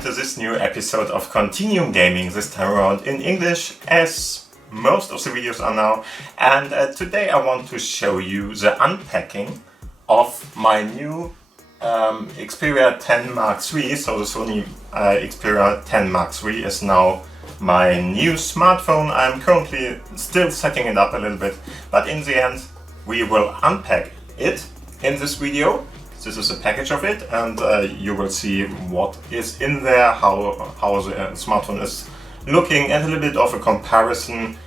welcome to this new episode of Continuum Gaming, this time around in English, as most of the videos are now. And today I want to show you the unpacking of my new Xperia 10 Mark III. So the Sony Xperia 10 Mark III is now my new smartphone. I'm currently still setting it up a little bit, but in the end we will unpack it in this video. This is a package of it, and you will see what is in there, how the smartphone is looking, and a little bit of a comparison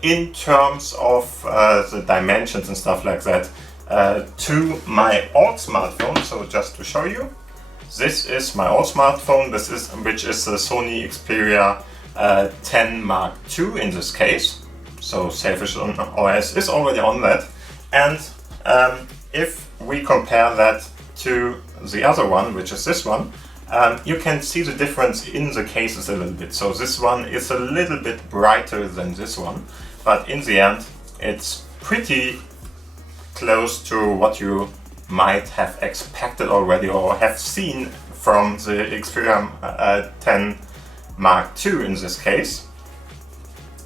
in terms of the dimensions and stuff like that to my old smartphone. So just to show you, this is my old smartphone, which is the Sony Xperia 10 Mark II in this case. So Sailfish OS is already on that, and if we compare that to the other one, which is this one, you can see the difference in the cases a little bit. So this one is a little bit brighter than this one, but in the end it's pretty close to what you might have expected already or have seen from the Xperia 10 Mark II in this case.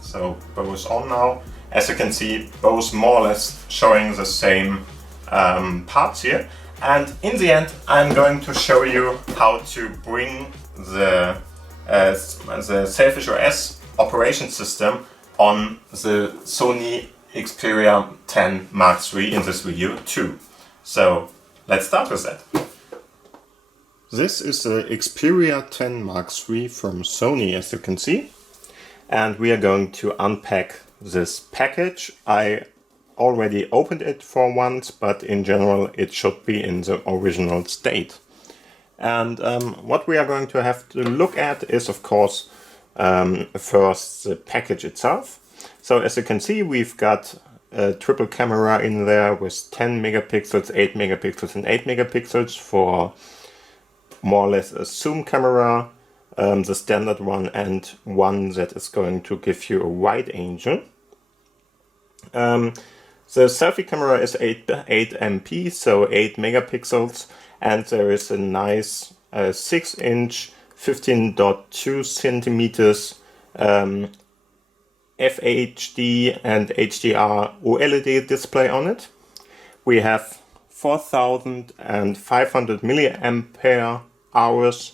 So both on now, as you can see, both more or less showing the same parts here. And in the end, I'm going to show you how to bring the Sailfish OS operation system on the Sony Xperia 10 Mark III in this video too. So let's start with that. This is the Xperia 10 Mark III from Sony, as you can see. And we are going to unpack this package. I already opened it for once, but in general it should be in the original state. And what we are going to have to look at is, of course, first the package itself. So as you can see, we've got a triple camera in there with 10 megapixels, 8 megapixels and 8 megapixels for more or less a zoom camera, the standard one, and one that is going to give you a wide angle. The selfie camera is 8 MP, so 8 megapixels, and there is a nice 6-inch, 15.2 centimeters FHD and HDR OLED display on it. We have 4500 milliampere hours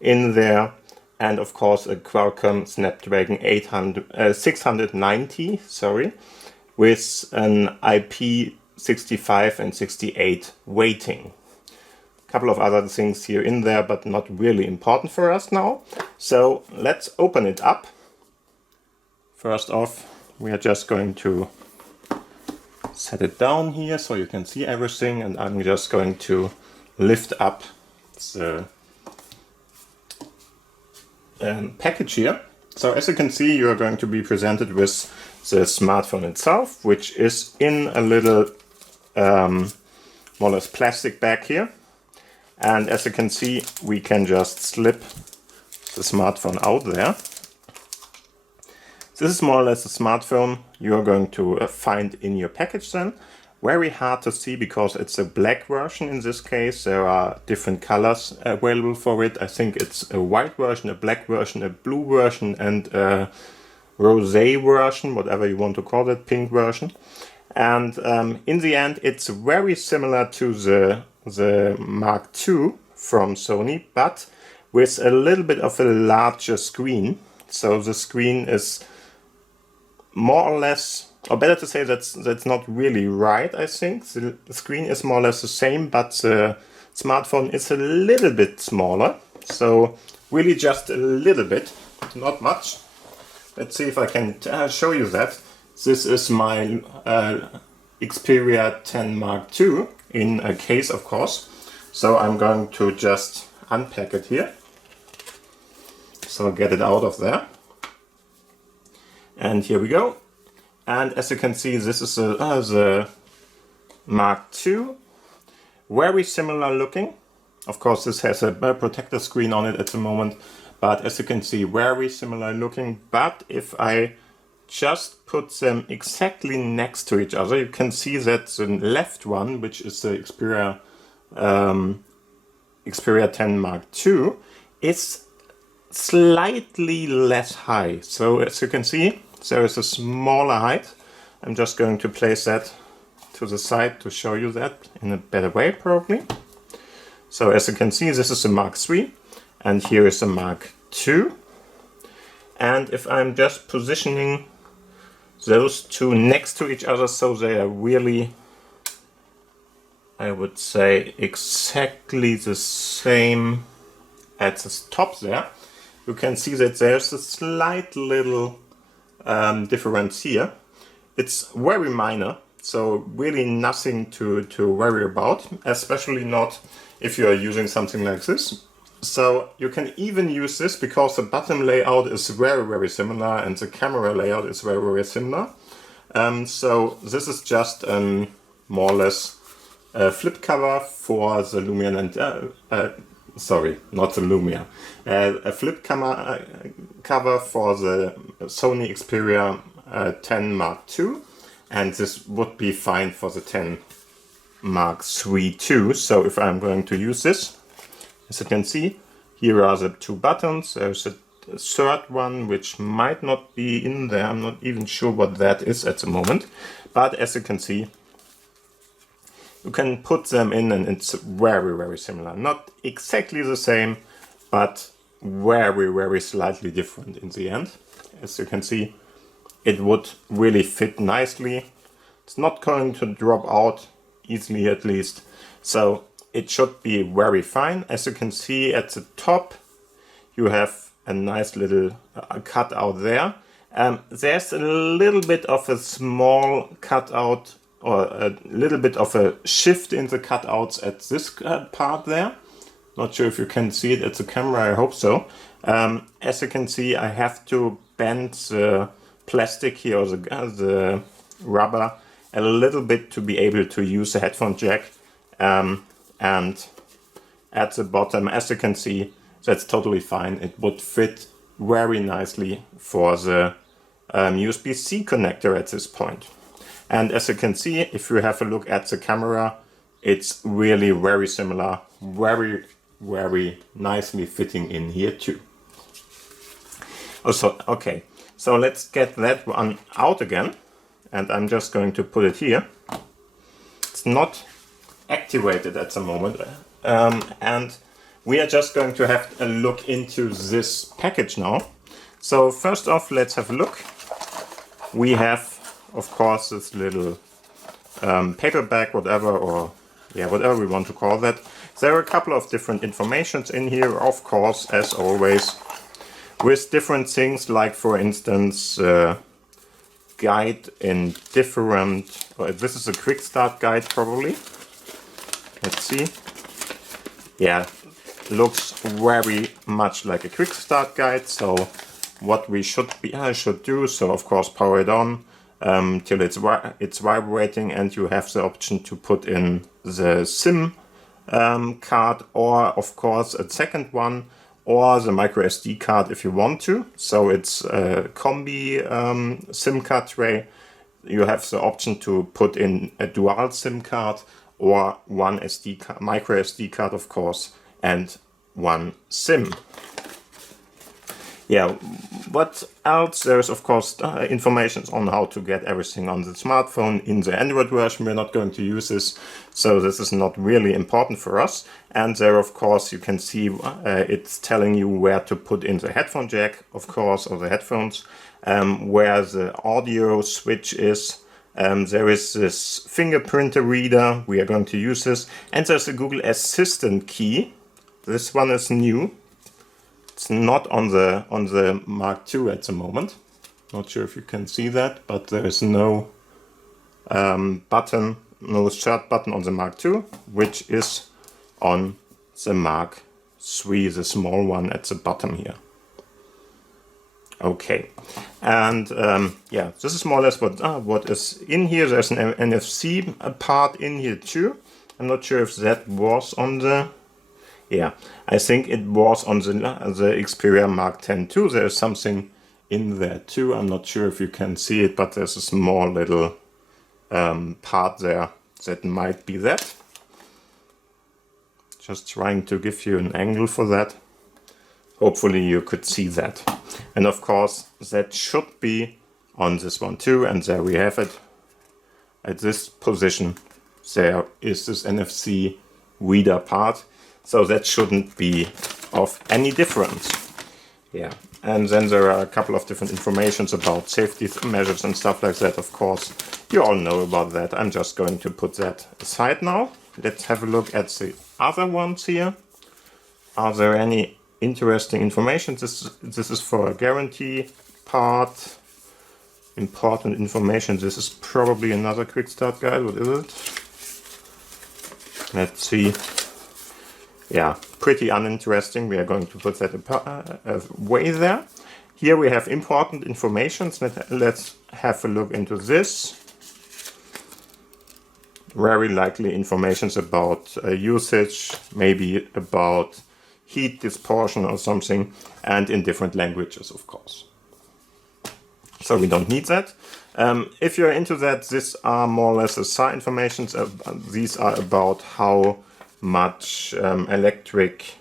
in there, and of course a Qualcomm Snapdragon 690, with an IP65 and 68 weighting. A couple of other things here in there, but not really important for us now. So let's open it up. First off, we are just going to set it down here so you can see everything, and I'm just going to lift up the package here. So as you can see, you are going to be presented with the smartphone itself, which is in a little more or less plastic bag here. And as you can see, we can just slip the smartphone out there. This is more or less a smartphone you're going to find in your package then. Very hard to see because it's a black version in this case. There are different colors available for it. I think it's a white version, a black version, a blue version, and a rosé version, whatever you want to call it, pink version. And in the end, it's very similar to the Mark II from Sony, but with a little bit of a larger screen. So the screen is more or less, or better to say that's not really right, I think. The screen is more or less the same, but the smartphone is a little bit smaller. So really just a little bit, not much. Let's see if I can show you that. This is my Xperia 10 Mark II in a case, of course. So I'm going to just unpack it here. So get it out of there. And here we go. And as you can see, this is the Mark II. Very similar looking. Of course, this has a protector screen on it at the moment. But as you can see, very similar looking. But if I just put them exactly next to each other, you can see that the left one, which is the Xperia 10 Mark II, is slightly less high. So as you can see, there is a smaller height. I'm just going to place that to the side to show you that in a better way probably. So as you can see, this is a Mark III and here is a Mark II. And if I'm just positioning those two next to each other so they are really, I would say, exactly the same at the top there, you can see that there's a slight little difference here. It's very minor, so really nothing to worry about, especially not if you are using something like this. So you can even use this because the bottom layout is very similar and the camera layout is very similar. So this is just more or less a flip cover for the Lumia and sorry, not the Lumia. A flip cover for the Sony Xperia 10 Mark II, and this would be fine for the 10 Mark III too. So if I'm going to use this, as you can see, here are the two buttons. There's a third one which might not be in there. I'm not even sure what that is at the moment. But as you can see, you can put them in and it's very similar. Not exactly the same, but very slightly different in the end. As you can see, it would really fit nicely. It's not going to drop out easily at least. So it should be very fine. As you can see at the top, you have a nice little cutout there. There's a little bit of a small cutout or a little bit of a shift in the cutouts at this part there. Not sure if you can see it at the camera, I hope so. As you can see, I have to bend the plastic here, or the rubber, a little bit to be able to use the headphone jack. And at the bottom, as you can see, that's totally fine. It would fit very nicely for the USB-C connector at this point. And as you can see, if you have a look at the camera, it's really very similar, very nicely fitting in here too. Also, okay, so let's get that one out again, and I'm just going to put it here. It's not activated at the moment, and we are just going to have a look into this package now. So first off, let's have a look. We have, of course, this little paperback, whatever, or yeah, whatever we want to call that. There are a couple of different informations in here, of course, as always, with different things, like for instance, guide in different, this is a quick start guide probably. Let's see. Yeah, looks very much like a quick start guide. So what we should do, so of course power it on till it's vibrating, and you have the option to put in the SIM card, or of course a second one, or the micro SD card if you want to. So it's a combi SIM card tray. You have the option to put in a dual SIM card, or one SD card, micro SD card of course, and one SIM. Yeah, what else? There's of course information on how to get everything on the smartphone in the Android version. We're not going to use this, so this is not really important for us. And there of course you can see it's telling you where to put in the headphone jack, of course, or the headphones, where the audio switch is. There is this fingerprint reader, we are going to use this, and there's a Google Assistant key. This one is new. It's not on the Mark II at the moment. Not sure if you can see that, but there is no button, no start button on the Mark II, which is on the Mark III, the small one at the bottom here. Okay, and yeah, this is more or less what is in here. There's an NFC part in here too. I'm not sure if that was on the... Yeah, I think it was on the Xperia Mark X too. There's something in there too. I'm not sure if you can see it, but there's a small little part there that might be that. Just trying to give you an angle for that. Hopefully you could see that. And of course that should be on this one too, and there we have it. At this position there is this NFC reader part, so that shouldn't be of any difference. Yeah, and then there are a couple of different informations about safety measures and stuff like that. Of course, you all know about that. I'm just going to put that aside now. Let's have a look at the other ones here. Are there any interesting information? This is for a guarantee part. Important information. This is probably another quick start guide. What is it? Let's see. Yeah, pretty uninteresting. We are going to put that away there. Here we have important information. Let's have a look into this. Very likely informations about usage, maybe about heat dispersion or something, and in different languages, of course. So we don't need that. If you're into that, these are more or less the SAR information. These are about how much electric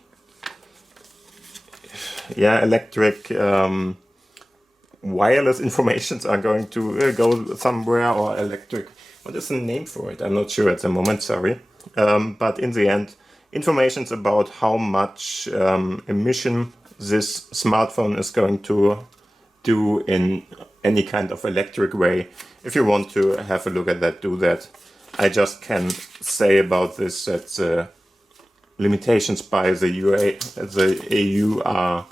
wireless informations are going to go somewhere, or electric. What is the name for it? I'm not sure at the moment, sorry. But in the end, information about how much emission this smartphone is going to do in any kind of electric way. If you want to have a look at that, do that. I just can say about this that the limitations by the EU are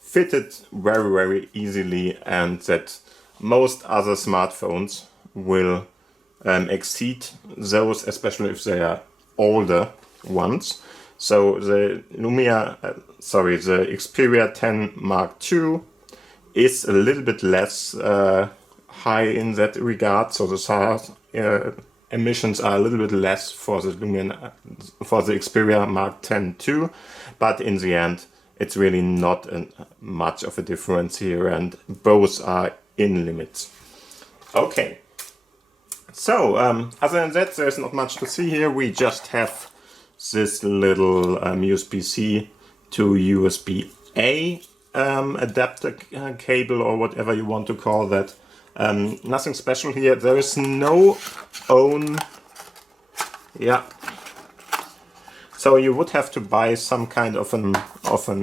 fitted very, very easily, and that most other smartphones will exceed those, especially if they are older ones. So the the Xperia 10 Mark II is a little bit less high in that regard. So the SAR emissions are a little bit less for the Xperia Mark 10 II, but in the end it's really not much of a difference here, and both are in limits. Okay, so other than that, there's not much to see here. We just have this little USB-C to USB-A adapter cable, or whatever you want to call that. Nothing special here. There is no own. Yeah. So you would have to buy some kind of an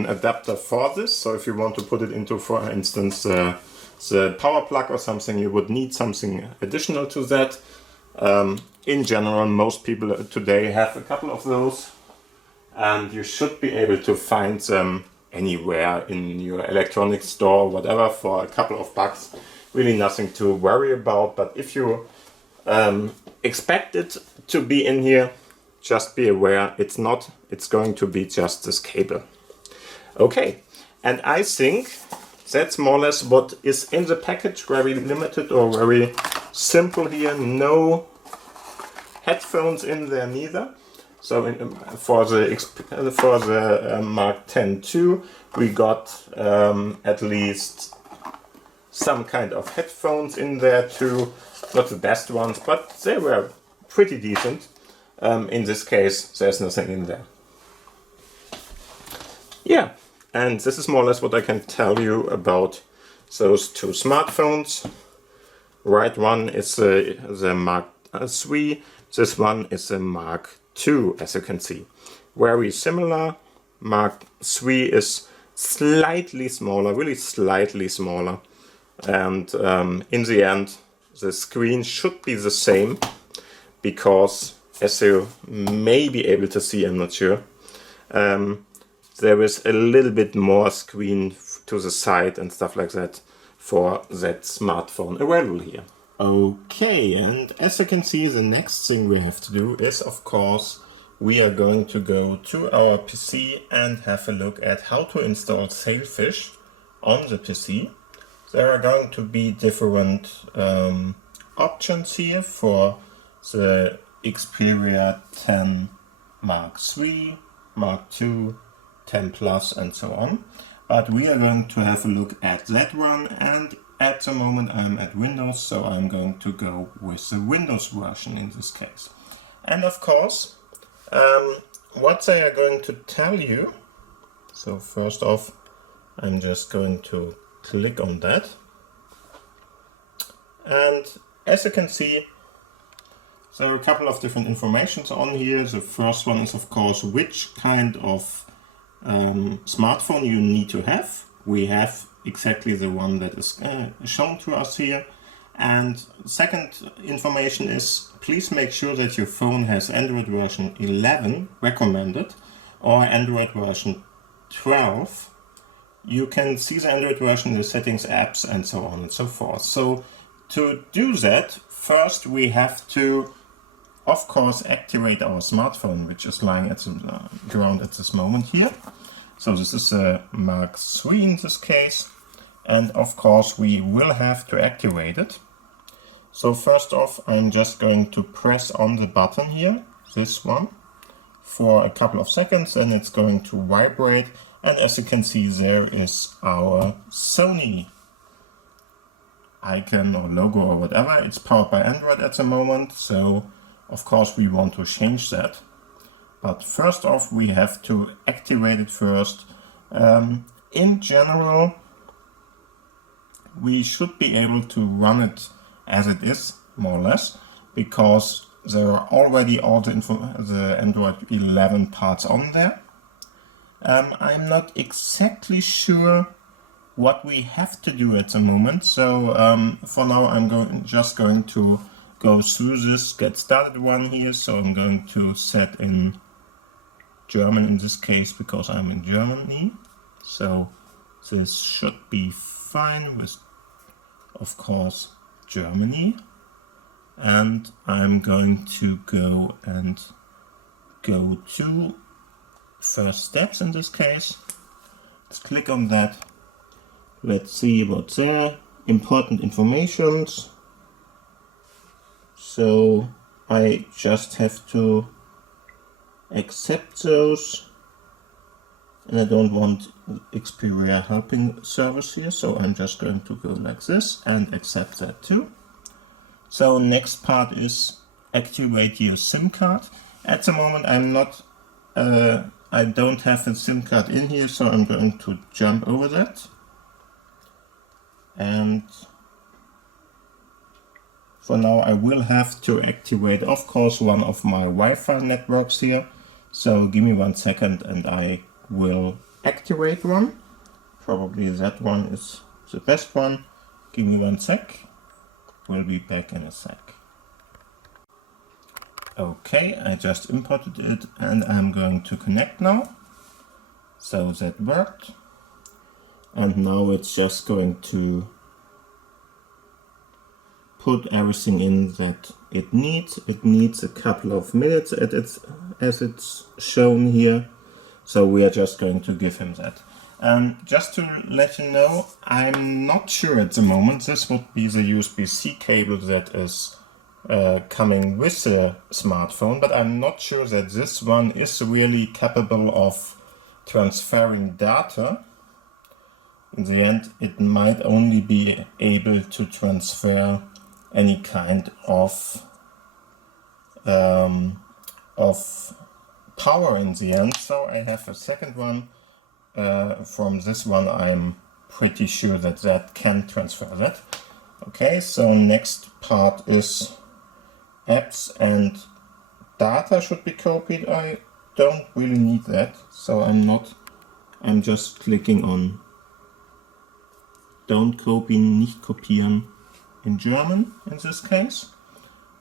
adapter for this. So if you want to put it into, for instance, the power plug or something, you would need something additional to that. In general, most people today have a couple of those, and you should be able to find them anywhere in your electronics store or whatever for a couple of bucks. Really nothing to worry about, but if you expect it to be in here, just be aware it's not. It's going to be just this cable. Okay, and I think that's more or less what is in the package. Very limited or very simple here. No headphones in there neither. So for the Mark 10 II, we got at least some kind of headphones in there too. Not the best ones, but they were pretty decent. In this case, there's nothing in there. Yeah, and this is more or less what I can tell you about those two smartphones. Right one is the Mark III. This one is the Mark II, as you can see. Very similar. Mark III is slightly smaller, really slightly smaller. And in the end, the screen should be the same, because as you may be able to see, I'm not sure, there is a little bit more screen to the side and stuff like that for that smartphone available here. Okay, and as you can see, the next thing we have to do is, of course, we are going to go to our PC and have a look at how to install Sailfish on the PC. There are going to be different options here for the Xperia 10 Mark III, Mark II, 10 Plus and so on. But we are going to have a look at that one, and at the moment I'm at Windows, so I'm going to go with the Windows version in this case. And of course, what they are going to tell you, so first off, I'm just going to click on that. And as you can see, there are a couple of different informations on here. The first one is, of course, which kind of smartphone you need to have. We have exactly the one that is shown to us here. And second information is, please make sure that your phone has Android version 11 recommended or Android version 12. You can see the Android version, the settings, apps, and so on and so forth. So to do that, first we have to, of course, activate our smartphone, which is lying at the ground at this moment here. So this is a Mark III in this case. And of course, we will have to activate it. So first off, I'm just going to press on the button here, this one, for a couple of seconds, and it's going to vibrate. And as you can see, there is our Sony icon or logo or whatever. It's powered by Android at the moment, so of course we want to change that. But first off, we have to activate it first. In general, we should be able to run it as it is, more or less, because there are already all the Android 11 parts on there. I'm not exactly sure what we have to do at the moment, so for now I'm just going to go through this get started one here. So I'm going to set in German in this case because I'm in Germany. So this should be fine with, of course, Germany. And I'm going to go to first steps in this case. Let's click on that. Let's see what's there. Important informations. So I just have to accept those. And I don't want Xperia helping service here, so I'm just going to go like this and accept that too. So next part is activate your SIM card. At the moment I'm not, I don't have a SIM card in here, so I'm going to jump over that. And for now I will have to activate, of course, one of my Wi-Fi networks here. So give me 1 second and I will activate one. Probably that one is the best one. Give me 1 sec. We'll be back in a sec. Okay, I just imported it and I'm going to connect now. So that worked. And now it's just going to put everything in that it needs. It needs a couple of minutes as it's shown here. So we are just going to give him that. Just to let you know, I'm not sure at the moment. This would be the USB-C cable that is coming with the smartphone, but I'm not sure that this one is really capable of transferring data. In the end, it might only be able to transfer any kind of power in the end. So I have a second one. From this one, I'm pretty sure that can transfer that. Okay, so next part is apps and data should be copied. I don't really need that, so I'm just clicking on don't copy, nicht kopieren in German in this case.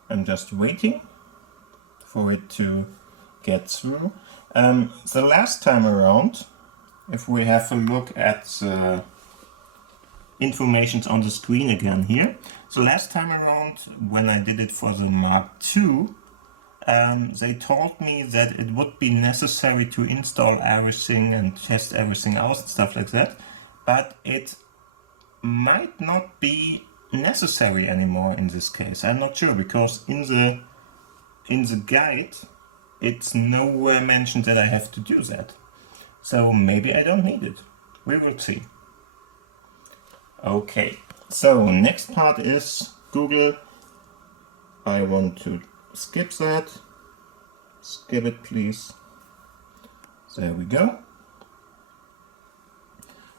I'm just waiting for it to get through. The last time around, if we have a look at the information on the screen again here, the last time around when I did it for the Mark II, they told me that it would be necessary to install everything and test everything out and stuff like that, but it might not be necessary anymore in this case. I'm not sure, because in the guide it's nowhere mentioned that I have to do that. So maybe I don't need it. We will see. Okay, so next part is Google. I want to skip that. Skip it, please. There we go.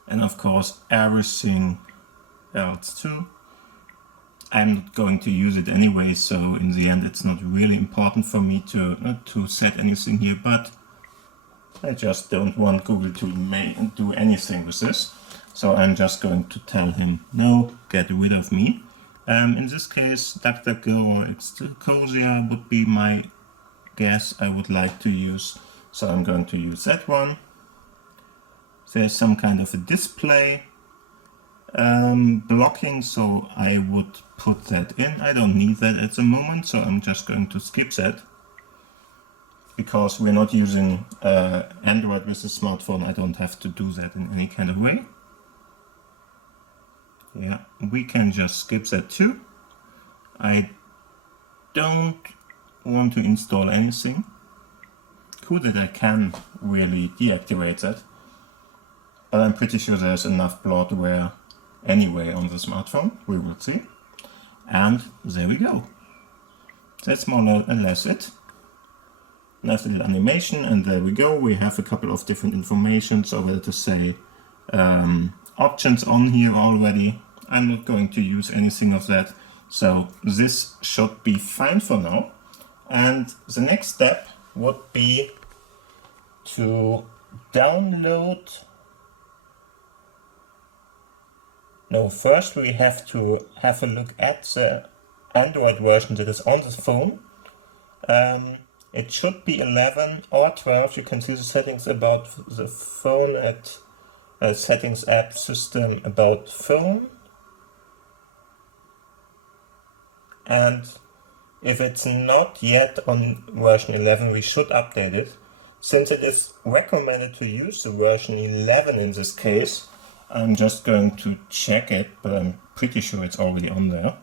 and of course everything else too. I'm not going to use it anyway, so in the end it's not really important for me to set anything here, but I just don't want Google to do anything with this. So I'm just going to tell him, no, get rid of me. In this case, DuckDuckGo or Excosia would be my guess I would like to use. So I'm going to use that one. There's some kind of a display blocking, so I would put that in. I don't need that at the moment, so I'm just going to skip that. Because we're not using Android with the smartphone, I don't have to do that in any kind of way. Yeah, we can just skip that too. I don't want to install anything. Cool that I can really deactivate that. But I'm pretty sure there's enough bloatware anyway on the smartphone. We will see. And there we go. That's more or less it. Nice little animation, and there we go. We have a couple of different informations, or whether to say options on here already. I'm not going to use anything of that, so this should be fine for now. And the next step would be to download. No, first we have to have a look at the Android version that is on the phone. It should be 11 or 12. You can see the settings about the phone at settings app system about phone. And if it's not yet on version 11, we should update it. Since it is recommended to use the version 11 in this case, I'm just going to check it, but I'm pretty sure it's already on there.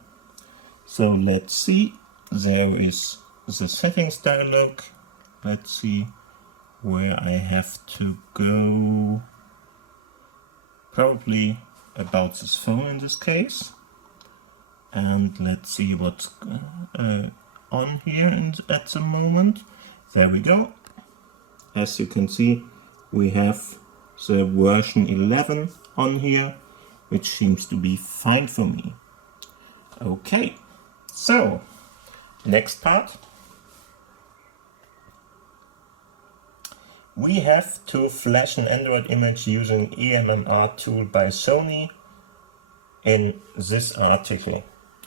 So let's see. There is the settings dialog. Let's see where I have to go. Probably about this phone in this case. And let's see what's on here at the moment. There we go. As you can see, we have the version 11 on here, which seems to be fine for me. Okay, so next part. We have to flash an Android image using eMMR tool by Sony in this article.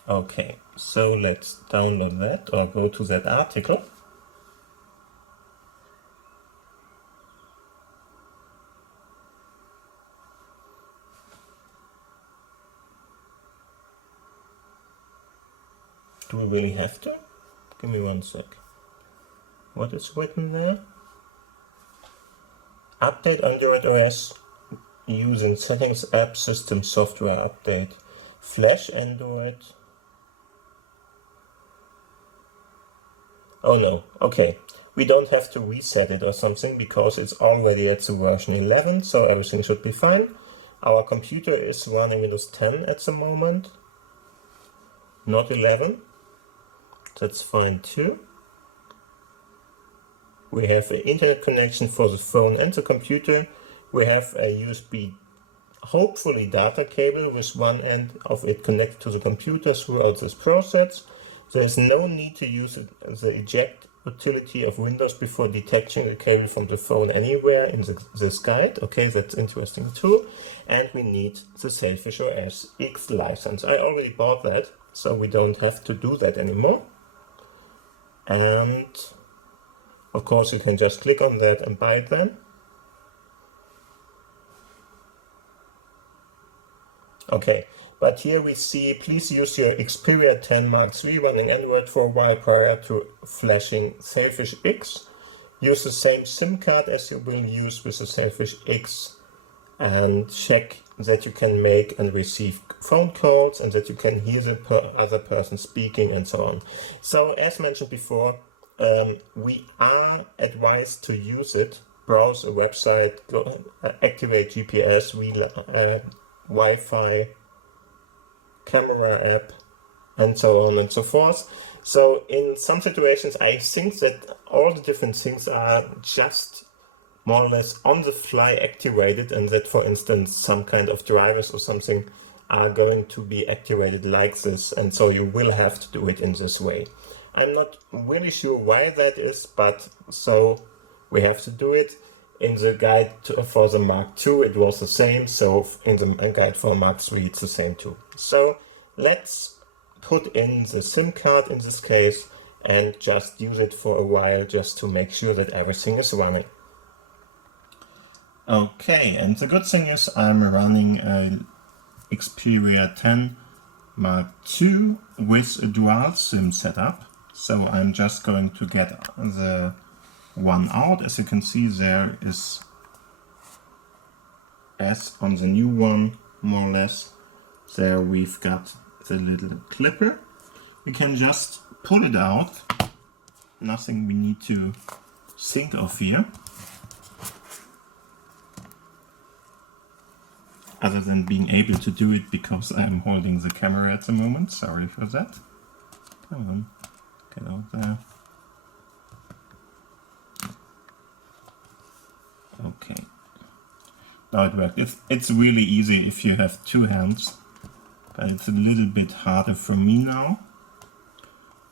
Okay, so let's download that or go to that article. Do we really have to? Give me one sec. What is written there? Update Android OS using settings app system software update. Flash Android. Oh no, okay. We don't have to reset it or something because it's already at the version 11, so everything should be fine. Our computer is running Windows 10 at the moment, not 11. That's fine too. We have an internet connection for the phone and the computer. We have a USB, hopefully data cable with one end of it connected to the computer throughout this process. There's no need to use the eject utility of Windows before detaching a cable from the phone anywhere in this guide. Okay, that's interesting too. And we need the SailfishOS X license. I already bought that, so we don't have to do that anymore. And of course you can just click on that and buy it then. Okay, but here we see, please use your Xperia 10 Mark III running Android for a while prior to flashing Sailfish X. Use the same SIM card as you will use with the Sailfish X and check that you can make and receive phone calls and that you can hear the other person speaking and so on. So as mentioned before, we are advised to use it, browse a website, go, activate GPS, Wi-Fi, camera app, and so on and so forth. So in some situations I think that all the different things are just more or less on the fly activated, and that, for instance, some kind of drivers or something are going to be activated like this, and so you will have to do it in this way. I'm not really sure why that is, but so we have to do it. In the guide for the Mark II it was the same, so in the guide for Mark III it's the same too. So let's put in the SIM card in this case and just use it for a while just to make sure that everything is running. Okay, and the good thing is I'm running a Xperia 10 Mark II with a dual SIM setup. So I'm just going to get the one out. As you can see, there is, as on the new one, more or less, there we've got the little clipper. We can just pull it out. Nothing we need to think of here, other than being able to do it because I'm holding the camera at the moment. Sorry for that. Come on, get out there. Okay, now it worked. It's really easy if you have two hands, but it's a little bit harder for me now.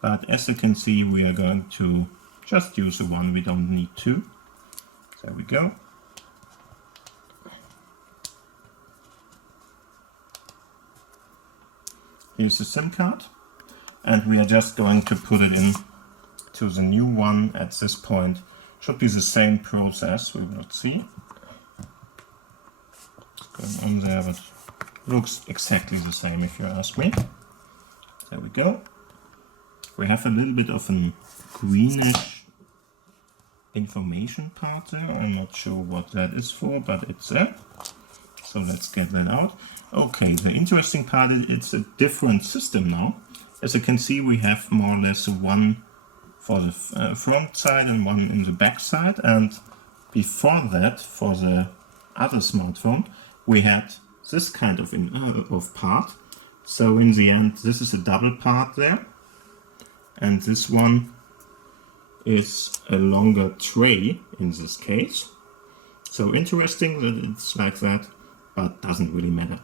But as you can see, we are going to just use the one, we don't need two. There we go. Here's the SIM card, and we are just going to put it in to the new one at this point. Should be the same process, we will see. It's going on there, but looks exactly the same if you ask me. There we go. We have a little bit of a greenish information part there. I'm not sure what that is for, but it's there. So let's get that out. Okay, the interesting part is it's a different system now. As you can see, we have more or less one for the front side and one in the back side. And before that, for the other smartphone, we had this kind of part. So in the end, this is a double part there. And this one is a longer tray in this case. So interesting that it's like that, but doesn't really matter.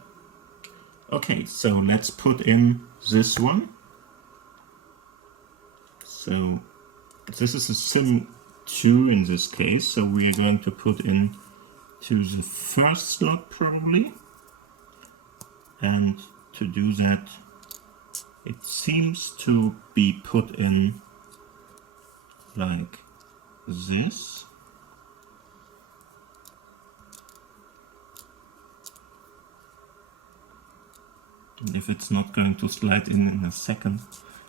Okay, so let's put in this one. So this is a SIM 2 in this case, so we are going to put in to the first slot probably. And to do that, it seems to be put in like this. And if it's not going to slide in a second,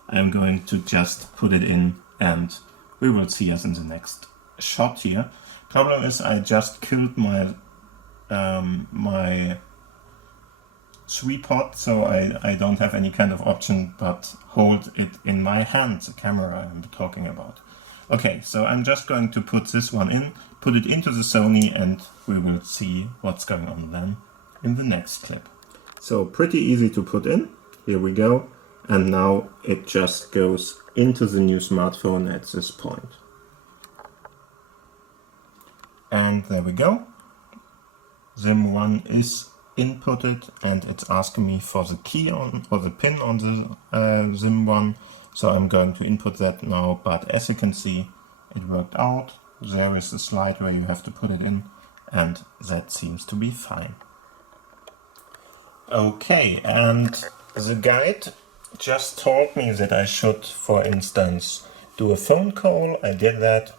I'm going to just put it in and we will see us in the next shot here. Problem is I just killed my my tripod, so I don't have any kind of option but hold it in my hand, the camera I'm talking about. Okay, so I'm just going to put this one in, put it into the Sony, and we will see what's going on then in the next clip. So pretty easy to put in. Here we go. And now it just goes into the new smartphone at this point. And there we go. SIM 1 is inputted and it's asking me for the key on or the pin on the SIM 1. So I'm going to input that now, but as you can see, it worked out. There is a slide where you have to put it in, and that seems to be fine. Okay, and the guide just told me that I should, for instance, do a phone call. I did that,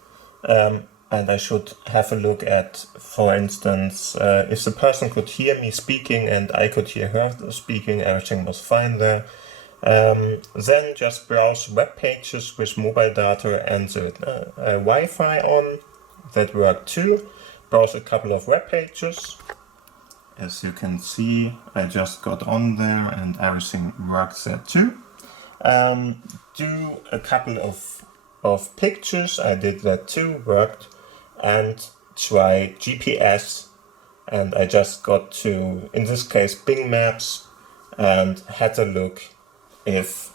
and I should have a look at, for instance, if the person could hear me speaking and I could hear her speaking, everything was fine there. Then just browse web pages with mobile data and the Wi-Fi on. That worked too. Browse a couple of web pages. As you can see, I just got on there and everything works there too. Do a couple of pictures. I did that too, worked. And try GPS. And I just got to, in this case, Bing Maps, and had a look if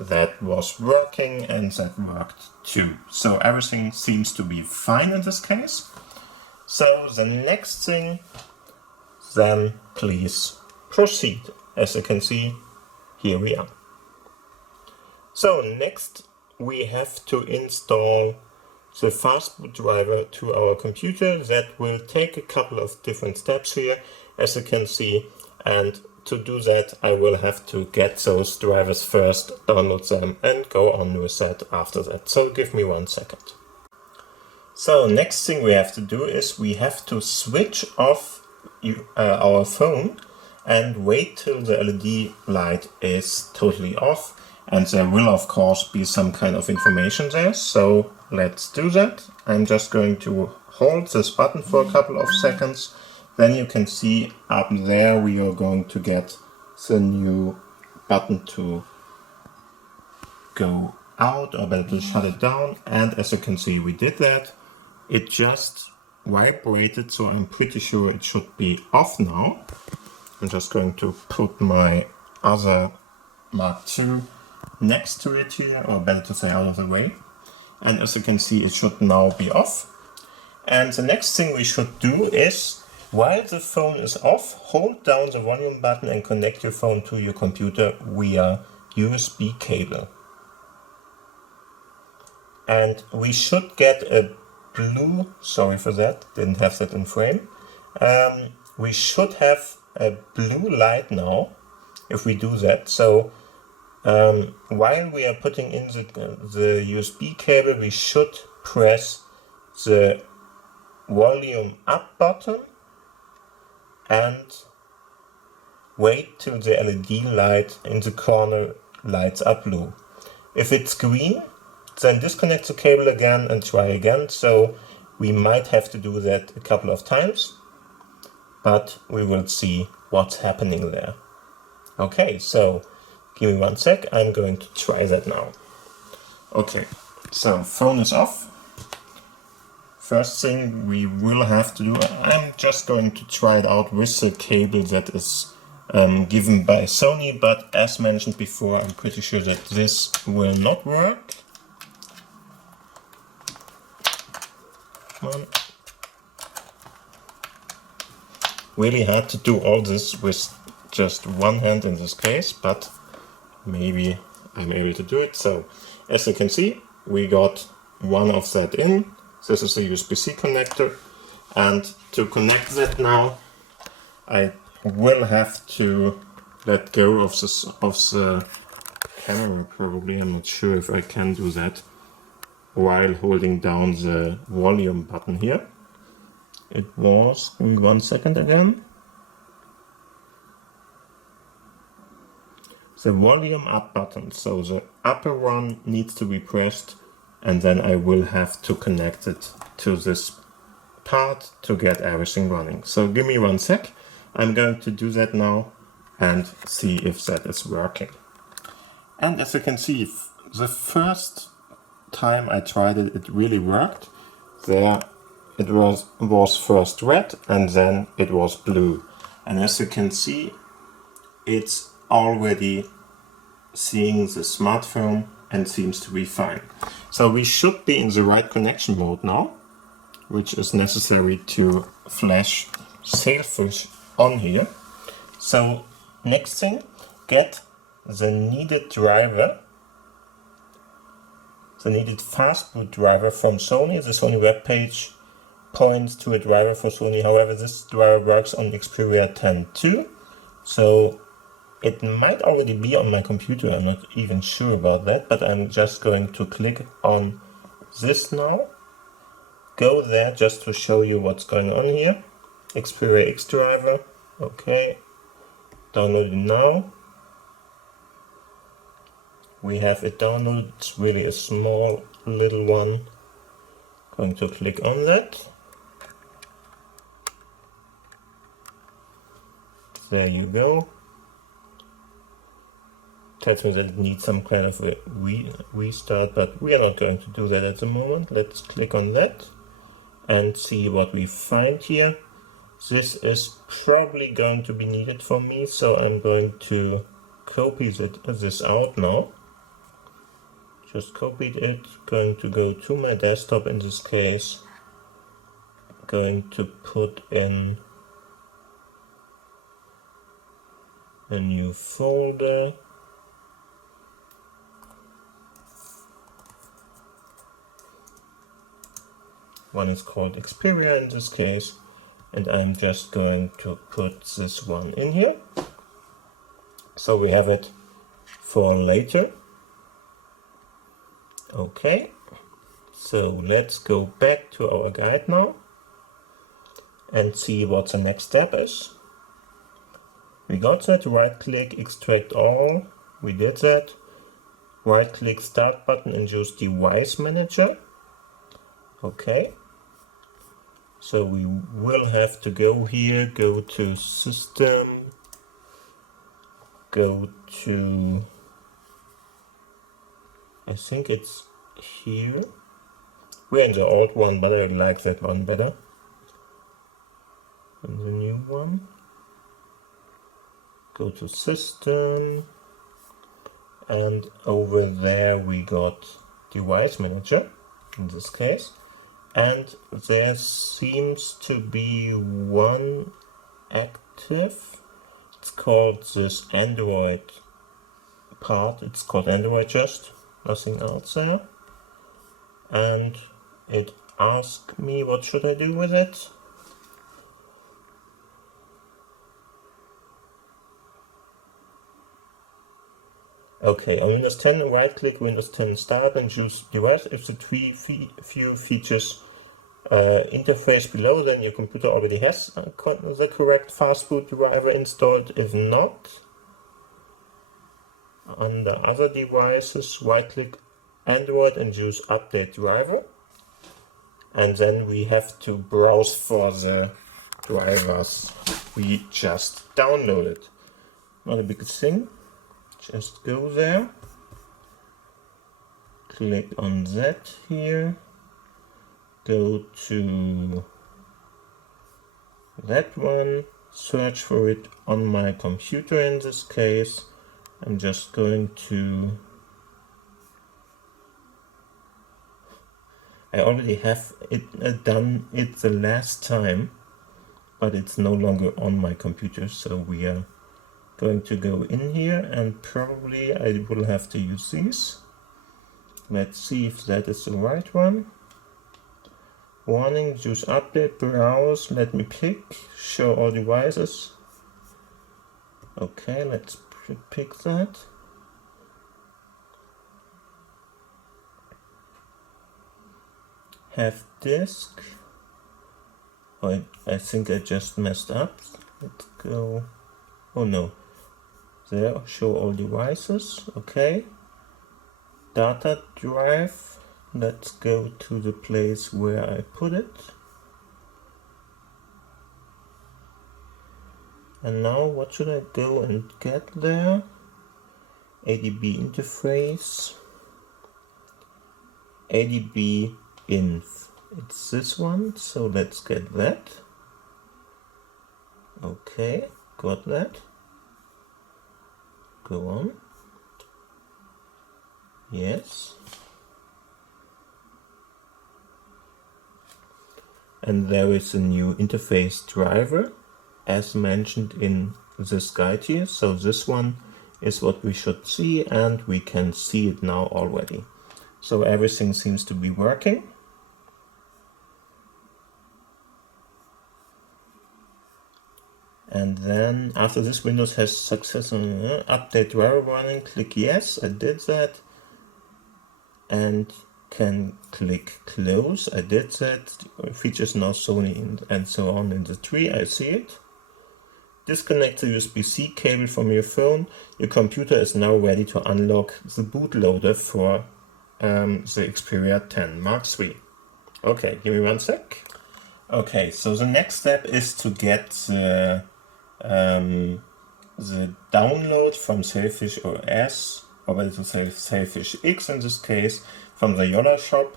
that was working, and that worked too. So everything seems to be fine in this case. So the next thing, then please proceed. As you can see, here we are. So next we have to install the fastboot driver to our computer. That will take a couple of different steps here, as you can see, and to do that I will have to get those drivers first, download them and go on with that after that. So give me 1 second. So next thing we have to do is we have to switch off our phone and wait till the LED light is totally off, and there will of course be some kind of information there. So let's do that. I'm just going to hold this button for a couple of seconds. Then you can see up there we are going to get the new button to go out, or better to shut it down. And as you can see, we did that. It just vibrated, so I'm pretty sure it should be off now. I'm just going to put my other Mark II next to it here, or better to say out of the way. And as you can see, it should now be off. And the next thing we should do is, while the phone is off, hold down the volume button and connect your phone to your computer via USB cable. And we should get a blue, sorry for that, didn't have that in frame. We should have a blue light now if we do that. So while we are putting in the USB cable, we should press the volume up button and wait till the LED light in the corner lights up blue. If it's green, then disconnect the cable again and try again. So we might have to do that a couple of times, but we will see what's happening there. Okay, so give me 1 sec, I'm going to try that now. Okay, so phone is off. First thing we will have to do, I'm just going to try it out with the cable that is given by Sony, but as mentioned before, I'm pretty sure that this will not work. Really hard to do all this with just one hand in this case, but maybe I'm able to do it. So as you can see, we got one of that in. This is a Usbc connector, and to connect that now I will have to let go of the camera probably. I'm not sure if I can do that while holding down the volume button here. It was, give me 1 second again. The volume up button, so the upper one needs to be pressed, and then I will have to connect it to this part to get everything running. So give me 1 sec. I'm going to do that now and see if that is working. And as you can see, the first time I tried it, it really worked. There it was first red and then it was blue. And as you can see, it's already seeing the smartphone and seems to be fine. So we should be in the right connection mode now, which is necessary to flash Sailfish on here. So next thing, get the needed driver, the needed fastboot driver from Sony. The Sony webpage points to a driver for Sony. However, this driver works on Xperia 10.2, so it might already be on my computer. I'm not even sure about that, but I'm just going to click on this now. Go there just to show you what's going on here. Xperia X driver. Okay. Download it now. We have it downloaded. It's really a small little one. Going to click on that. There you go. Tells me that it needs some kind of a restart, but we are not going to do that at the moment. Let's click on that and see what we find here. This is probably going to be needed for me, so I'm going to copy this out now. Just copied it, going to go to my desktop in this case. going to put in a new folder. One is called Xperia in this case, and I'm just going to put this one in here. So we have it for later. Okay, so let's go back to our guide now and see what the next step is. We got that, right click, extract all, we did that. Right click start button and use device manager. Okay, so we will have to go here, go to system, go to, I think it's here. We're in the old one, but I like that one better. And the new one. Go to system, and over there we got device manager in this case, and there seems to be one active. It's called this Android part. It's called Android, just nothing else there, and it asked me what should I do with it. Okay, on Windows 10, right click Windows 10 Start and choose device. If the few features interface below, then your computer already has the correct fastboot driver installed. If not, on the other devices, right click Android and choose Update Driver. And then we have to browse for the drivers we just downloaded. Not a big thing. Just go there, click on that here, go to that one, search for it on my computer in this case. I'm just going to, I already have it done it the last time, but it's no longer on my computer, so we are going to go in here, and probably I will have to use these. Let's see if that is the right one. Warning, use update, browse, let me pick, show all devices. Okay, let's pick that. Have disk. Oh, I think I just messed up. Let's go. Oh no. There, show all devices. Okay. Data drive. Let's go to the place where I put it. And now what should I go and get there? ADB interface. ADB inf. It's this one, so let's get that. Okay, got that. Go on. Yes. And there is a new interface driver as mentioned in this guide here. So this one is what we should see, and we can see it now already. So everything seems to be working. And then after this, Windows has successfully update driver running. Click yes, I did that. And can click close, I did that. Features now Sony and so on in the tree, I see it. Disconnect the USB-C cable from your phone. Your computer is now ready to unlock the bootloader for the Xperia 10 Mark III. Okay, give me one sec. Okay, so the next step is to get the download from Sailfish OS, or better to say Sailfish X in this case, from the Yola shop,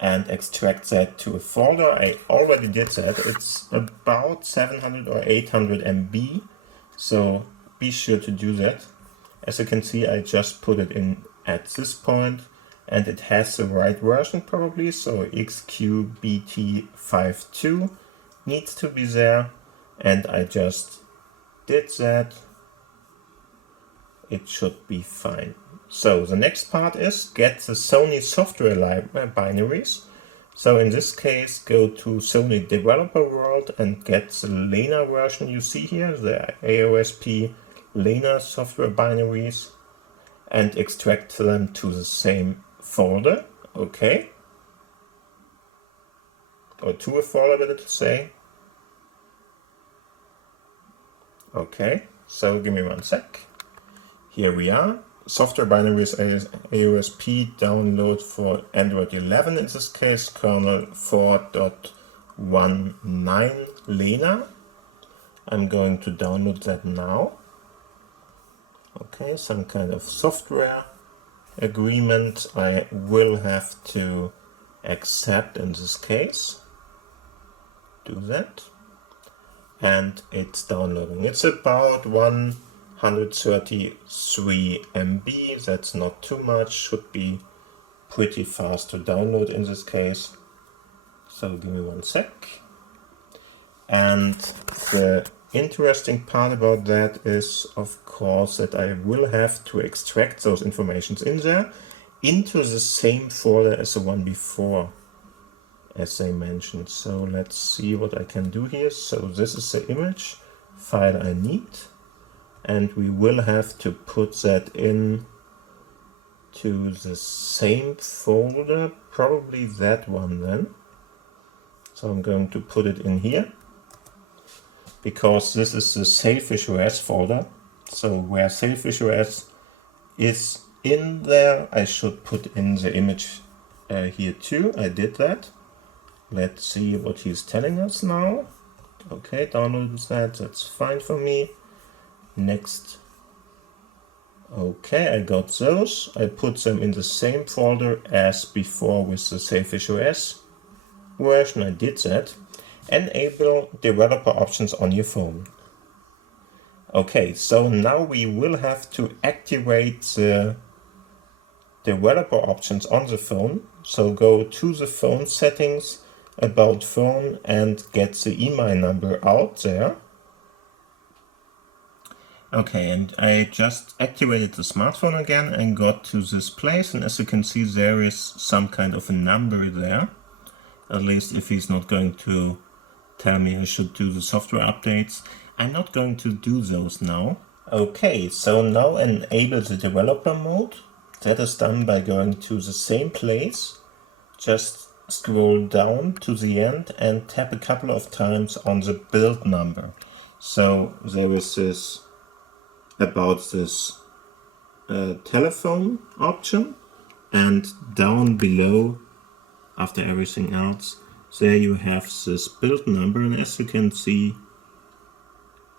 and extract that to a folder. I already did that. It's about 700 or 800 MB, so be sure to do that. As you can see, I just put it in at this point, and it has the right version probably, so XQBT52 needs to be there, and I just did that. It should be fine. So the next part is get the Sony software binaries. So in this case, go to Sony Developer World and get the Lena version you see here, the AOSP Lena software binaries, and extract them to the same folder. Okay. Or to a folder, better to say. Okay, so give me one sec. Here we are. Software binaries AOSP download for Android 11 in this case, kernel 4.19 Lena. I'm going to download that now. Okay, some kind of software agreement I will have to accept in this case. Do that. And it's downloading. It's about 133 MB, that's not too much, should be pretty fast to download in this case. So give me one sec. And the interesting part about that is, of course, that I will have to extract those informations in there into the same folder as the one before, as I mentioned. So let's see what I can do here. So this is the image file I need, and we will have to put that in to the same folder, probably that one then. So I'm going to put it in here, because this is the SailfishOS folder. So where SailfishOS is in there, I should put in the image here too. I did that. Let's see what he's telling us now. Okay, download that, that's fine for me. Next. Okay, I got those. I put them in the same folder as before with the SailfishOS version. I did that. Enable developer options on your phone. Okay, so now we will have to activate the developer options on the phone. So go to the phone settings, about phone, and get the email number out there. Okay, and I just activated the smartphone again and got to this place, and as you can see there is some kind of a number there. At least if he's not going to tell me I should do the software updates. I'm not going to do those now. Okay, so now enable the developer mode. That is done by going to the same place. Just scroll down to the end and tap a couple of times on the build number. So there is this about this telephone option, and down below, after everything else, there you have this build number, and as you can see,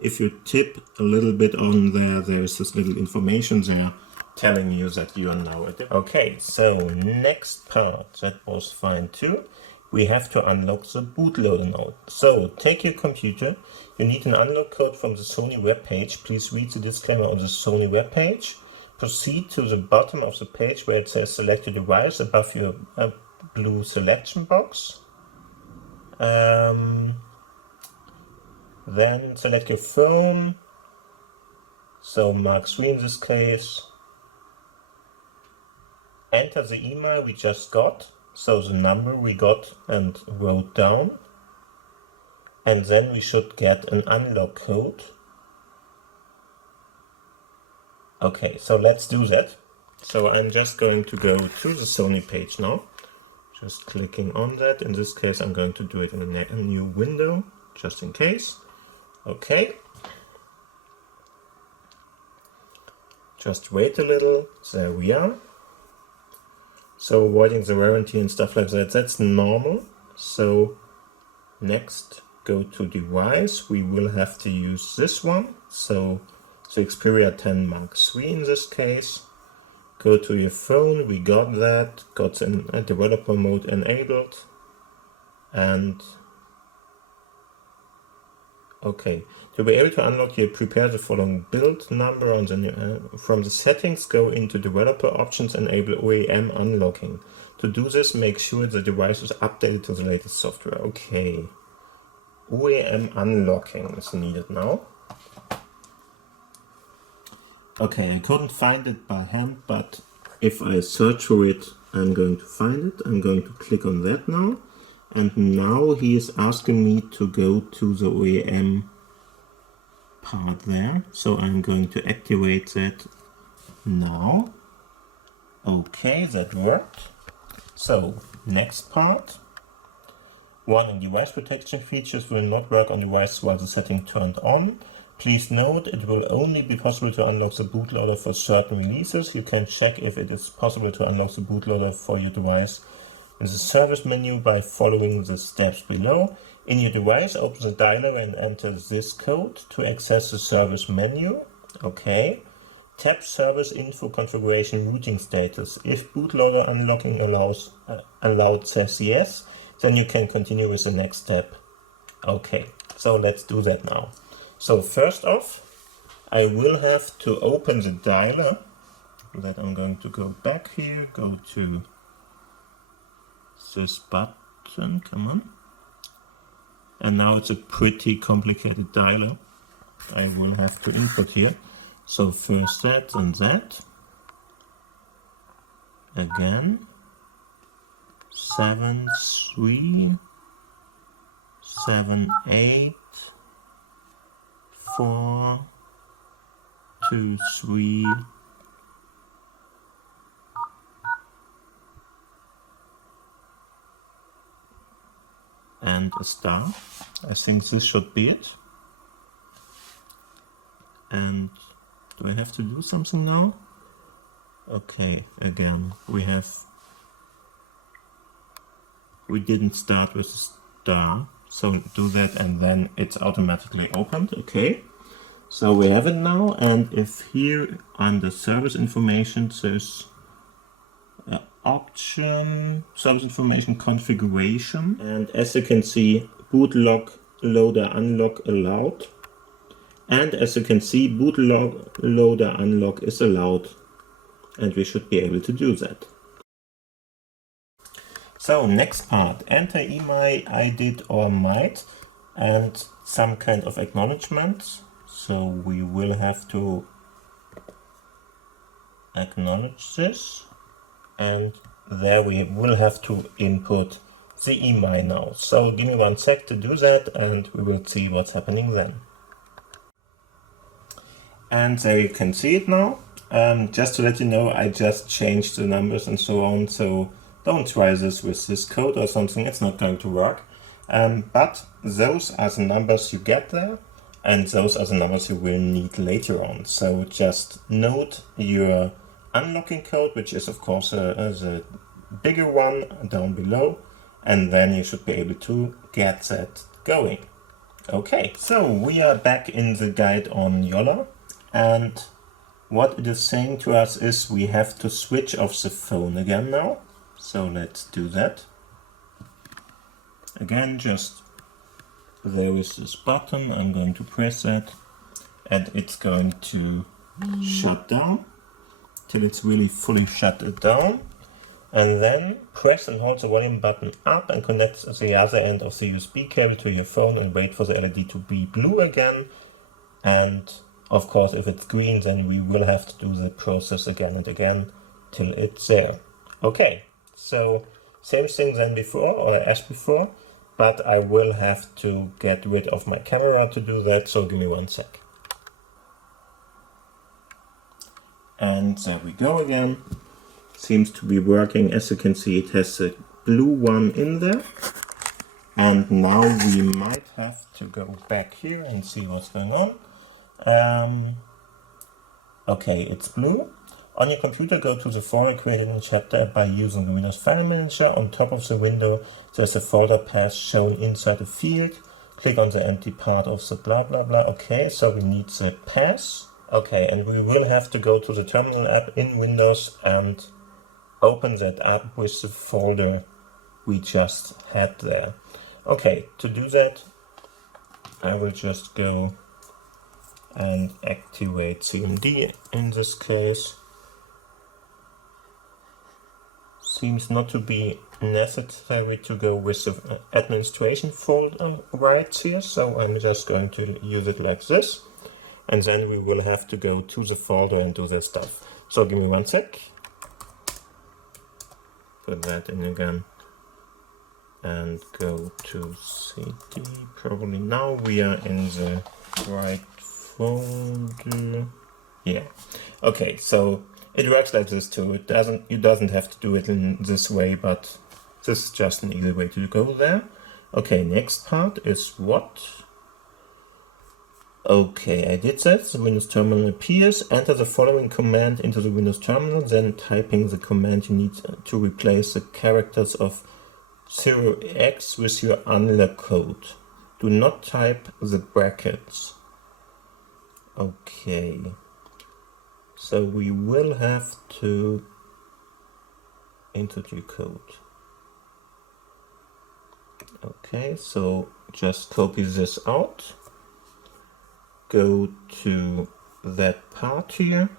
if you tip a little bit on there, there's this little information there telling you that you are now at it. Okay, so next part, that was fine too. We have to unlock the bootloader now. So take your computer, you need an unlock code from the Sony webpage. Please read the disclaimer on the Sony webpage. Proceed to the bottom of the page where it says select your device above your blue selection box. Then select your phone, so Mark 3 in this case. Enter the email we just got, so the number we got and wrote down, and then we should get an unlock code. Okay, so let's do that. So I'm just going to go to the Sony page now, just clicking on that. In this case I'm going to do it in a new window, just in case. Okay. Just wait a little. There we are. So avoiding the warranty and stuff like that, that's normal. So next, go to device. We will have to use this one. So the Xperia 10 Mark III in this case. Go to your phone. We got that. Got a developer mode enabled. And Okay, to be able to unlock, you prepare the following build number on the from the settings, go into developer options, enable Oem Unlocking. To do this, make sure the device is updated to the latest software. Okay, Oem Unlocking is needed now. Okay, I couldn't find it by hand, but if I search for it, I'm going to find it. I'm going to click on that now. And now he is asking me to go to the OEM part there. So I'm going to activate that now. Okay, that worked. So, next part. Warning, device protection features will not work on devices while the setting turned on. Please note, it will only be possible to unlock the bootloader for certain releases. You can check if it is possible to unlock the bootloader for your device in the service menu by following the steps below. In your device, open the dialer and enter this code to access the service menu. Okay. Tap Service Info Configuration Routing Status. If bootloader unlocking allowed says yes, then you can continue with the next step. Okay, so let's do that now. So first off, I will have to open the dialer. That I'm going to go back here, go to this button, come on. And now it's a pretty complicated dialer I will have to input here. So first that and that. Again. 7 3 7 8 4 2 3 and a star. I think this should be it. And do I have to do something now? Okay, again, we didn't start with a star, so do that and then it's automatically opened. Okay, so we have it now, and if here under service information there's option, service information configuration, and as you can see, bootloader unlock allowed, and as you can see, bootloader unlock is allowed, and we should be able to do that. So next part, enter email, I did or might, and some kind of acknowledgement. So we will have to acknowledge this, and there we will have to input the email now. So give me 1 sec to do that, and we will see what's happening then. And there you can see it now. Just to let you know, I just changed the numbers and so on, so don't try this with this code or something, it's not going to work. But those are the numbers you get there, and those are the numbers you will need later on. So just note your unlocking code, which is of course the bigger one down below, and then you should be able to get that going. Okay, so we are back in the guide on Yola, and what it is saying to us is we have to switch off the phone again now. So let's do that. Again, just there is this button, I'm going to press that, and it's going to shut down till it's really fully shut it down. And then press and hold the volume button up and connect the other end of the USB cable to your phone and wait for the LED to be blue again. And of course, if it's green, then we will have to do the process again and again till it's there. Okay, so same thing than before, or as before, but I will have to get rid of my camera to do that, so give me 1 sec. And there we go again. Seems to be working. As you can see, it has a blue one in there. And now we might have to go back here and see what's going on. Okay, it's blue. On your computer, go to the folder created in the chapter by using the Windows File Manager. On top of the window, there's a folder path shown inside the field. Click on the empty part of the blah blah blah. Okay, so we need the path. Okay, and we will have to go to the Terminal app in Windows and open that up with the folder we just had there. Okay, to do that, I will just go and activate CMD in this case. Seems not to be necessary to go with the administration folder right here, so I'm just going to use it like this, and then we will have to go to the folder and do this stuff. So give me 1 sec. Put that in again and go to CD. Probably now we are in the right folder. Yeah. Okay, so it works like this too. You doesn't have to do it in this way, but this is just an easy way to go there. Okay, next part is what? Okay, I did that. The Windows terminal appears. Enter the following command into the Windows terminal, then typing the command you need to replace the characters of 0x with your unlock code. Do not type the brackets. Okay. So we will have to enter the code. Okay, so just copy this out. Go to that part here,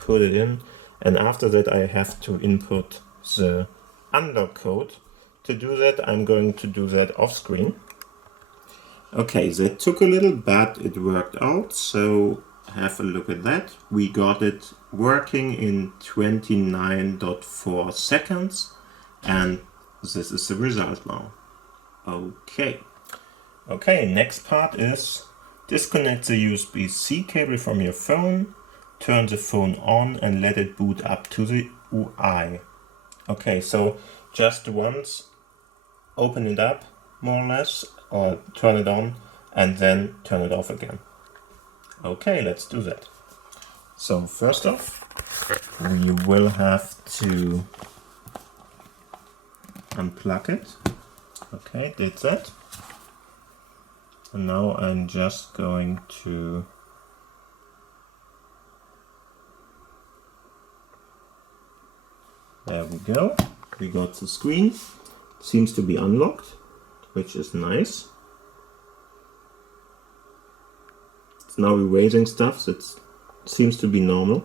put it in, and after that I have to input the unlock code. To do that, I'm going to do that off screen. Okay, that took a little, but it worked out, so have a look at that. We got it working in 29.4 seconds, and this is the result now. Okay. Okay, next part is disconnect the USB-C cable from your phone, turn the phone on and let it boot up to the UI. Okay, so just once open it up more or less, or turn it on and then turn it off again. Okay, let's do that. So first off, we will have to unplug it. Okay, did that. And now I'm just going to there we go. We got the screen. Seems to be unlocked, which is nice. It's now erasing stuff, so it seems to be normal.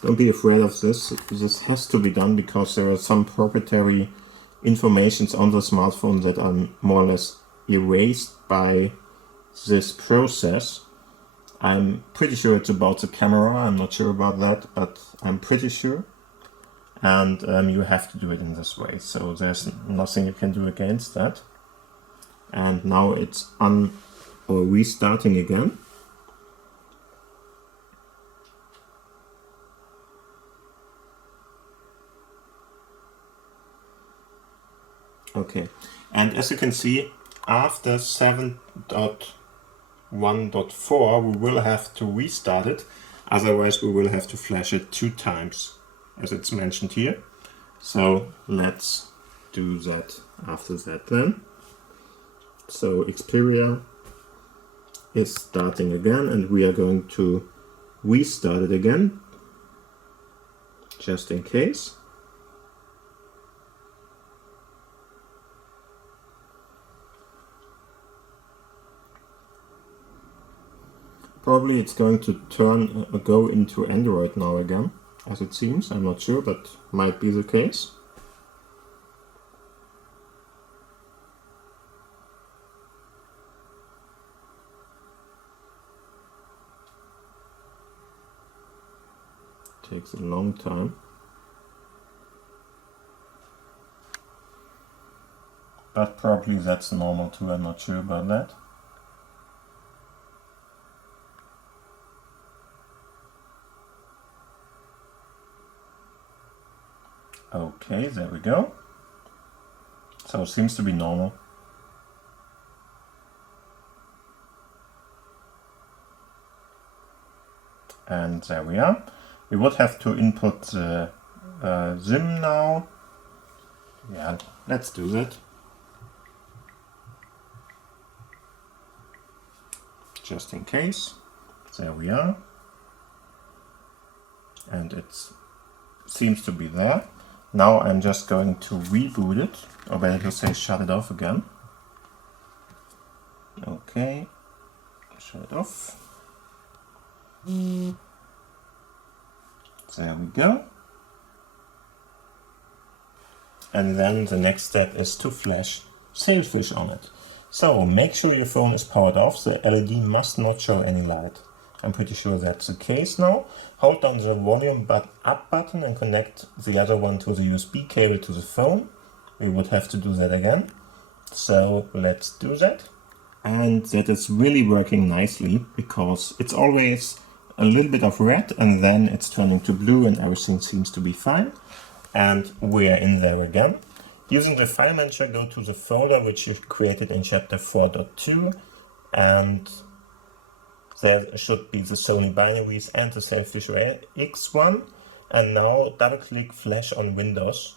Don't be afraid of this. This has to be done because there are some proprietary informations on the smartphone that are more or less erased by this process. I'm pretty sure it's about the camera. I'm not sure about that, but I'm pretty sure. And you have to do it in this way. So there's nothing you can do against that. And now it's restarting again. Okay, and as you can see, after 7.1.4 we will have to restart it, otherwise we will have to flash it 2 times, as it's mentioned here. So let's do that after that then. So Xperia is starting again, and we are going to restart it again, just in case. Probably it's going to go into Android now again, as it seems. I'm not sure, but might be the case. Takes a long time. But probably that's normal too, I'm not sure about that. Okay, there we go. So it seems to be normal. And there we are. We would have to input the SIM now. Yeah, let's do that. Just in case. There we are. And it's seems to be there. Now I'm just going to reboot it, or better to say shut it off again. Okay, shut it off. There we go. And then the next step is to flash Sailfish on it. So make sure your phone is powered off, the LED must not show any light. I'm pretty sure that's the case now. Hold down the volume up button and connect the other one to the USB cable to the phone. We would have to do that again. So let's do that. And that is really working nicely because it's always a little bit of red and then it's turning to blue and everything seems to be fine. And we're in there again. Using the file manager, go to the folder which you created in chapter 4.2 and there should be the Sony binaries and the SailfishOS one. And now double click flash on Windows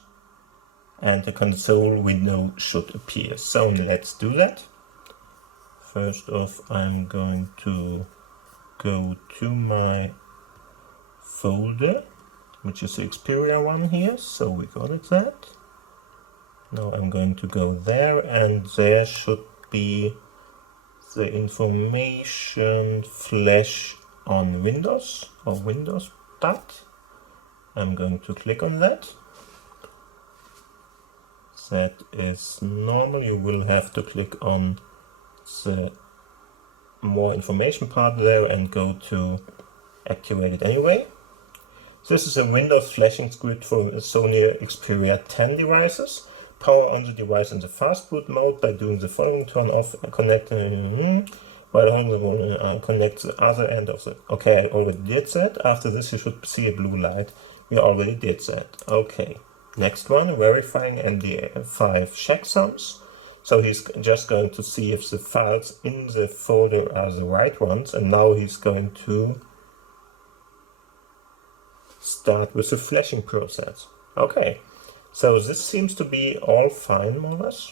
and the console window should appear. So let's do that. First off, I'm going to go to my folder, which is the Xperia one here, so we got it that. Now I'm going to go there and there should be the information flash on Windows or Windows but I'm going to click on that. That is normal, you will have to click on the more information part there and go to activate it anyway. This is a Windows flashing script for Sony Xperia 10 devices. Power on the device in the fast boot mode by doing the following: turn off, connect, while connect the other end of the. Okay, I already did that. After this, you should see a blue light. We already did that. Okay. Next one, verifying MD5 checksums. So he's just going to see if the files in the folder are the right ones, and now he's going to start with the flashing process. Okay. So this seems to be all fine, more or less.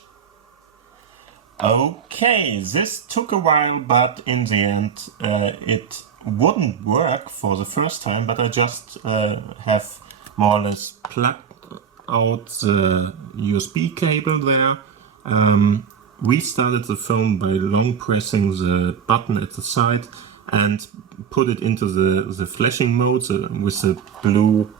Okay, this took a while, but in the end it wouldn't work for the first time, but I just have more or less plugged out the USB cable there. Restarted the phone by long pressing the button at the side and put it into the flashing mode with the blue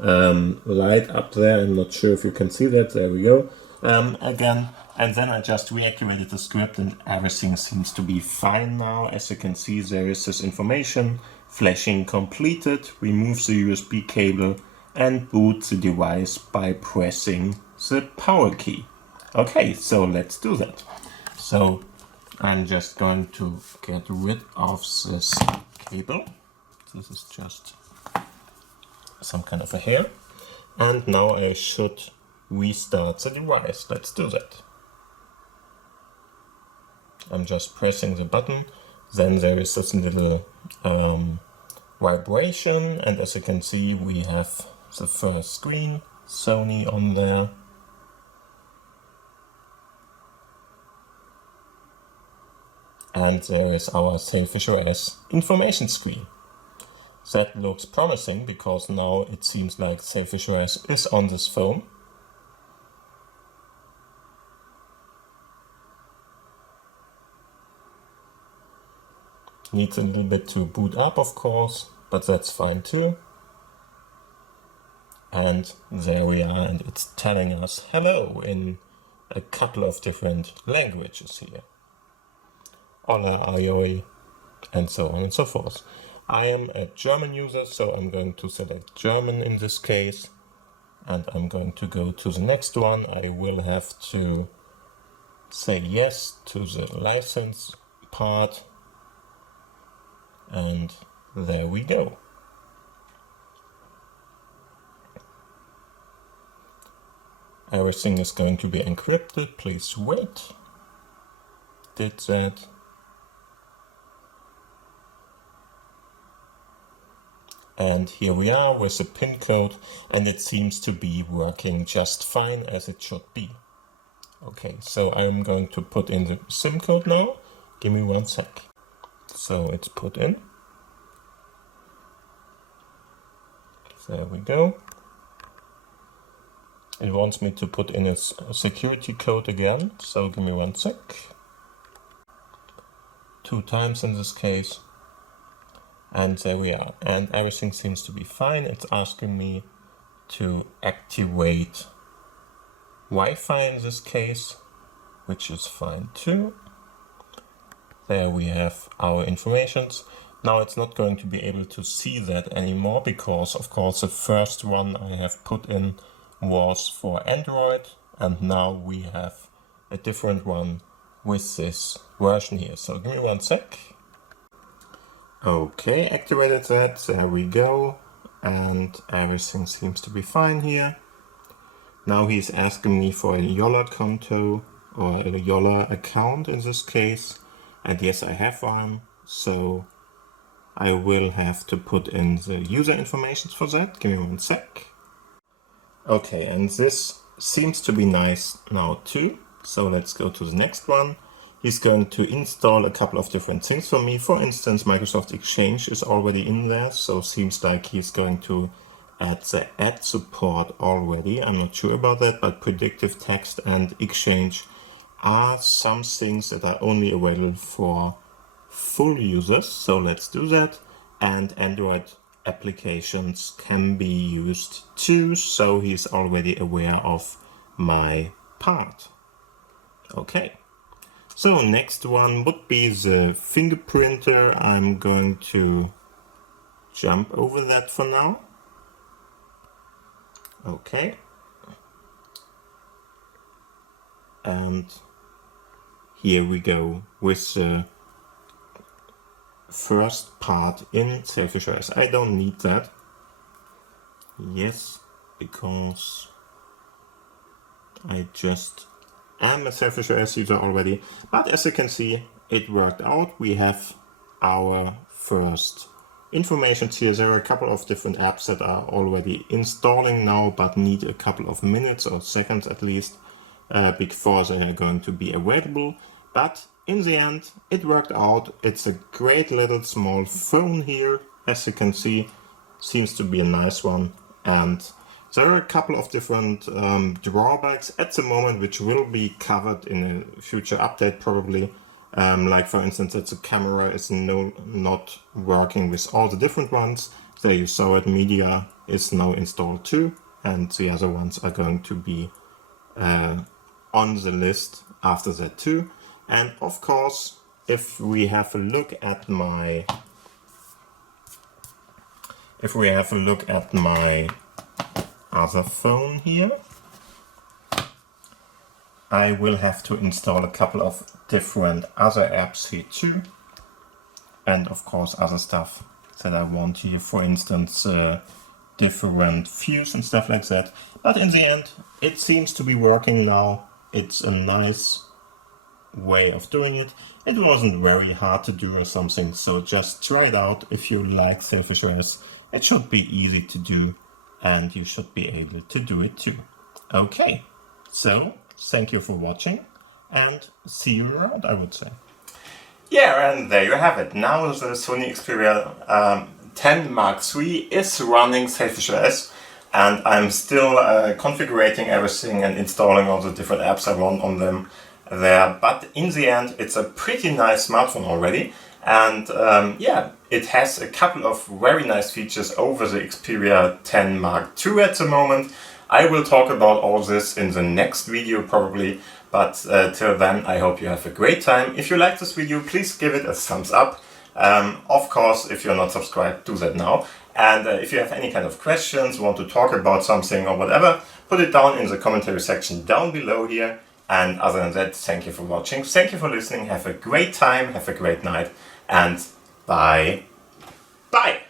light up there. I'm not sure if you can see that. There we go. Again, and then I just reactivated the script and everything seems to be fine now. As you can see, there is this information: flashing completed. Remove the USB cable and boot the device by pressing the power key. Okay, so let's do that. So I'm just going to get rid of this cable. This is just some kind of a hair. And now I should restart the device. Let's do that. I'm just pressing the button. Then there is this little vibration. And as you can see, we have the first screen, Sony on there. And there is our SailfishOS information screen. That looks promising because now it seems like SailfishOS is on this phone. Needs a little bit to boot up, of course, but that's fine too. And there we are, and it's telling us hello in a couple of different languages here. Hola, aioi, and so on and so forth. I am a German user, so I'm going to select German in this case. And I'm going to go to the next one. I will have to say yes to the license part. And there we go. Everything is going to be encrypted. Please wait. Did that. And here we are with the PIN code, and it seems to be working just fine as it should be. Okay, so I'm going to put in the SIM code now. Give me 1 sec. So it's put in. There we go. It wants me to put in its security code again, so give me 1 sec. 2 times in this case. And there we are. And everything seems to be fine. It's asking me to activate Wi-Fi in this case, which is fine too. There we have our informations. Now it's not going to be able to see that anymore because, of course, the first one I have put in was for Android, and now we have a different one with this version here. So give me 1 sec. Okay, activated that. There we go. And everything seems to be fine here. Now he's asking me for a Yola konto or a Yola account in this case. And yes, I have one. So I will have to put in the user information for that. Give me 1 sec. Okay, and this seems to be nice now too. So let's go to the next one. He's going to install a couple of different things for me. For instance, Microsoft Exchange is already in there. So seems like he's going to add the ad support already. I'm not sure about that, but predictive text and Exchange are some things that are only available for full users. So let's do that. And Android applications can be used too. So he's already aware of my part. Okay. So next one would be the fingerprinter. I'm going to jump over that for now. Okay. And here we go with the first part in SailfishOS. I don't need that. Yes, because I just am a SailfishOS user already. But as you can see, it worked out. We have our first information here. There are a couple of different apps that are already installing now, but need a couple of minutes or seconds at least before they are going to be available. But in the end, it worked out. It's a great little small phone here. As you can see, seems to be a nice one. And there are a couple of different drawbacks at the moment, which will be covered in a future update probably. Like for instance, that the camera is not working with all the different ones. There you saw it, media is now installed too. And the other ones are going to be on the list after that too. And of course, if we have a look at my other phone here, I will have to install a couple of different other apps here too. And of course other stuff that I want here, for instance different views and stuff like that. But in the end, it seems to be working now. It's a nice way of doing it. It wasn't very hard to do or something, so just try it out. If you like SailfishOS, it should be easy to do, and you should be able to do it too. Okay, so thank you for watching, and see you around, I would say. Yeah, and there you have it. Now the Sony Xperia 10 Mark III is running SailfishOS, and I'm still configuring everything and installing all the different apps I want on them there. But in the end, it's a pretty nice smartphone already. And yeah, it has a couple of very nice features over the Xperia 10 Mark II at the moment. I will talk about all this in the next video probably, but till then I hope you have a great time. If you like this video, please give it a thumbs up. Of course, if you're not subscribed, do that now. And if you have any kind of questions, want to talk about something or whatever, put it down in the commentary section down below here. And other than that, thank you for watching, thank you for listening, have a great time, have a great night, and bye. Bye!